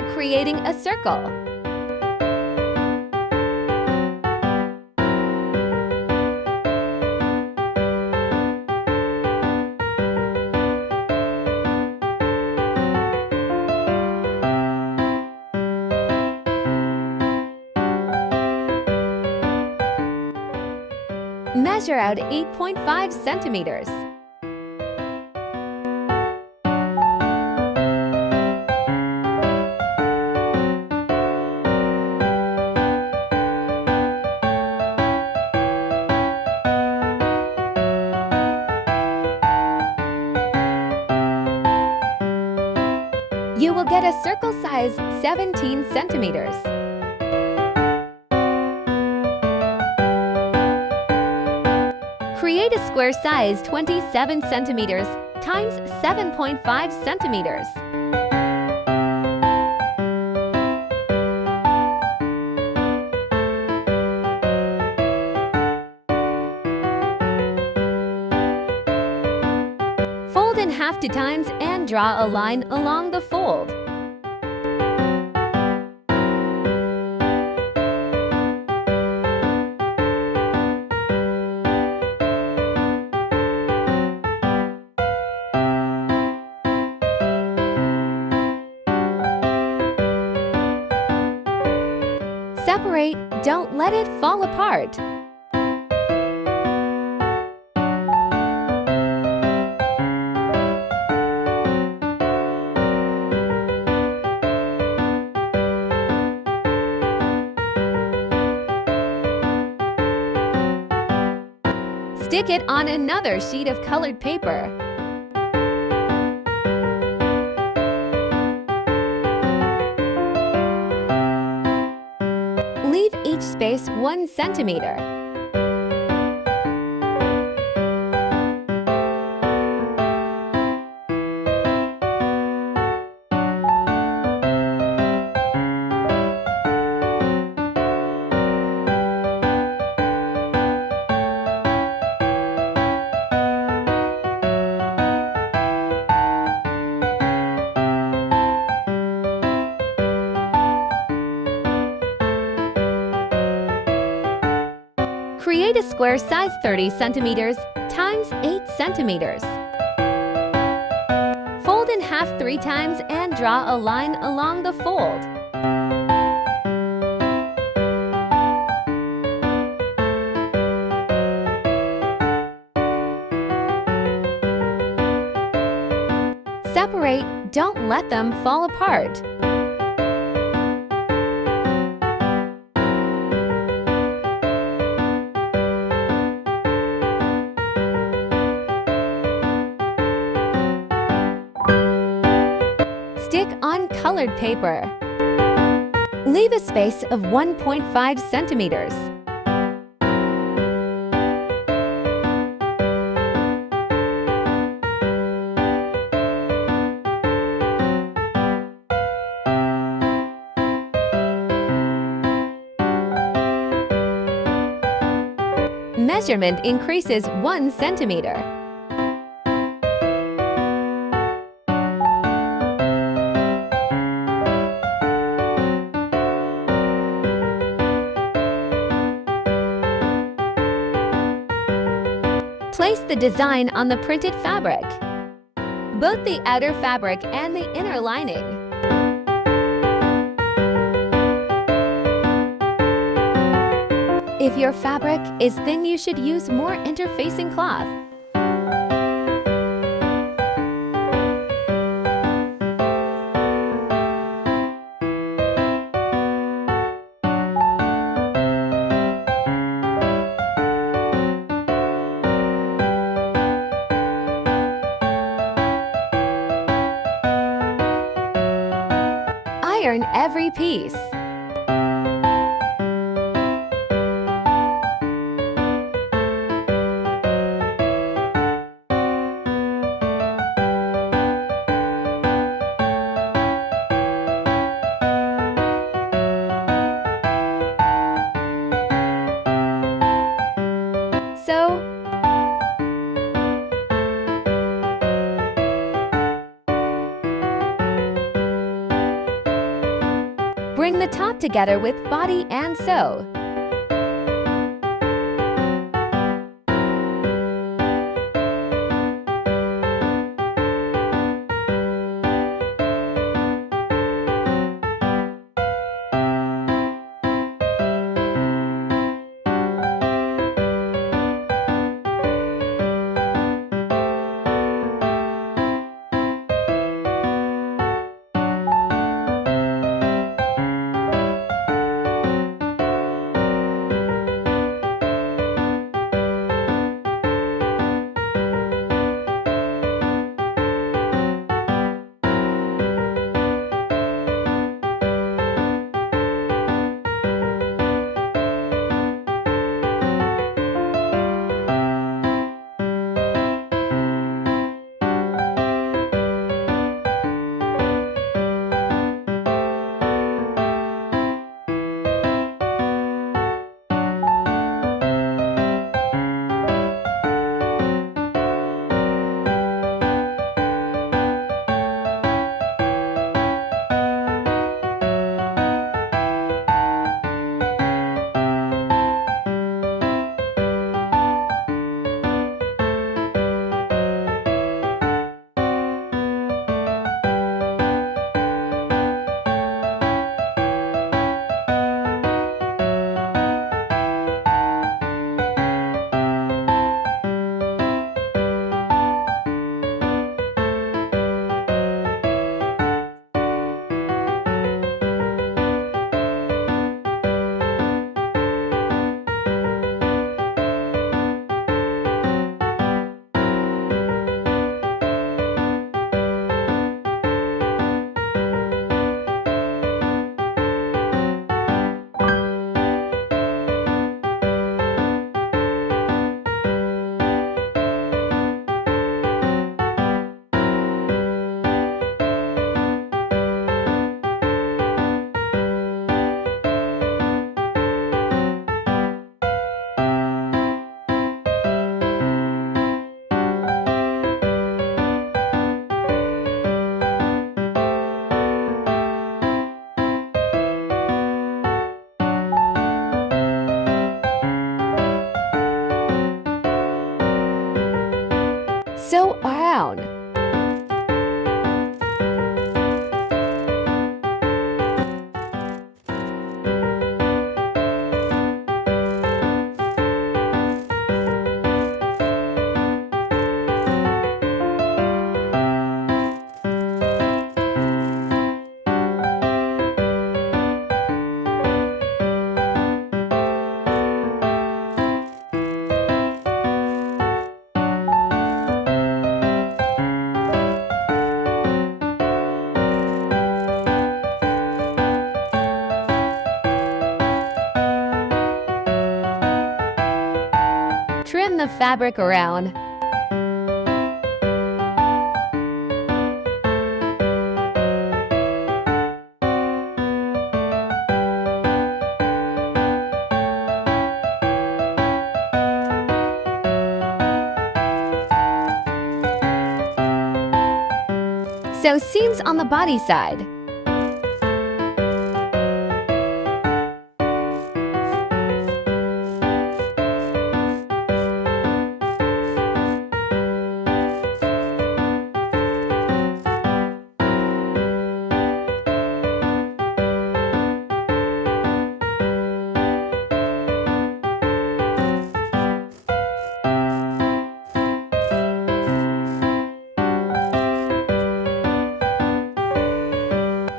start creating a circle. Measure out 8.5 centimeters. You will get a circle size 17 centimeters. Create a square size 27 centimeters times 7.5 centimeters. Fold in half 2 times and draw a line along the fold. Separate, don't let it fall apart. Stick it on another sheet of colored paper. Leave each space 1 centimeter. Create a square size 30 centimeters times 8 centimeters. Fold in half 3 times and draw a line along the fold. Separate, don't let them fall apart. Stick on colored paper. Leave a space of 1.5 centimeters. Measurement increases 1 centimeter. Place the design on the printed fabric, both the outer fabric and the inner lining. If your fabric is thin, you should use more interfacing cloth. Iron every piece. So, Bring the top together with body and sew. Sew around. Trim the fabric around. Sew seams on the body side.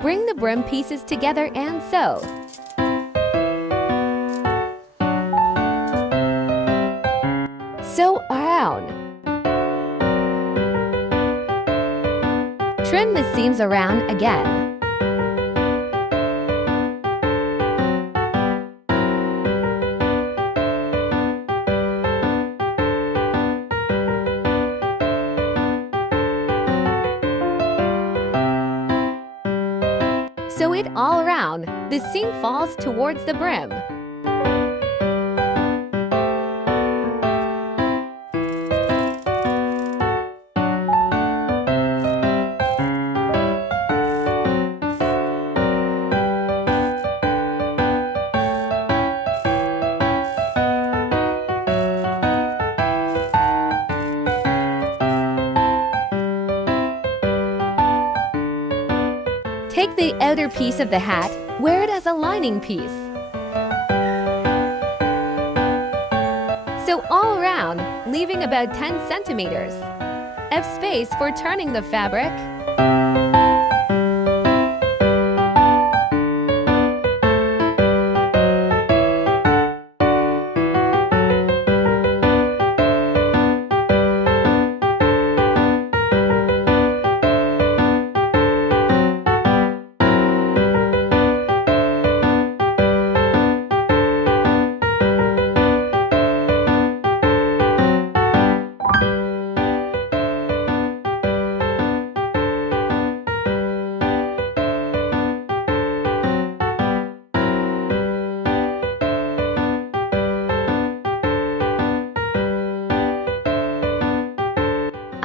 Bring the brim pieces together and sew. Sew around. Trim the seams around again. Sew it all around. The seam falls towards the brim. Take the outer piece of the hat, wear it as a lining piece. Sew all around, leaving about 10 centimeters of space for turning the fabric.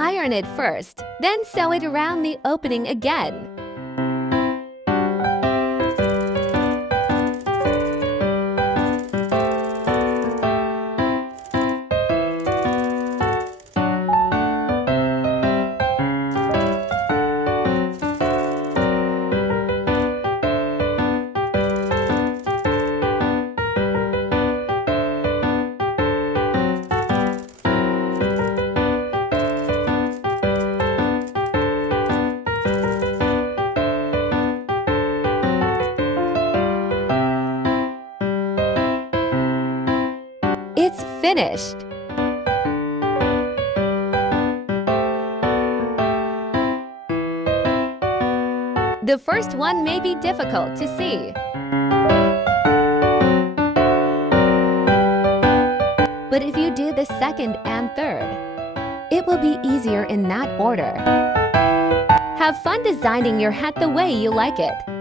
Iron it first, then sew it around the opening again. It's finished! The first one may be difficult to see. But if you do the second and third, it will be easier in that order. Have fun designing your hat the way you like it.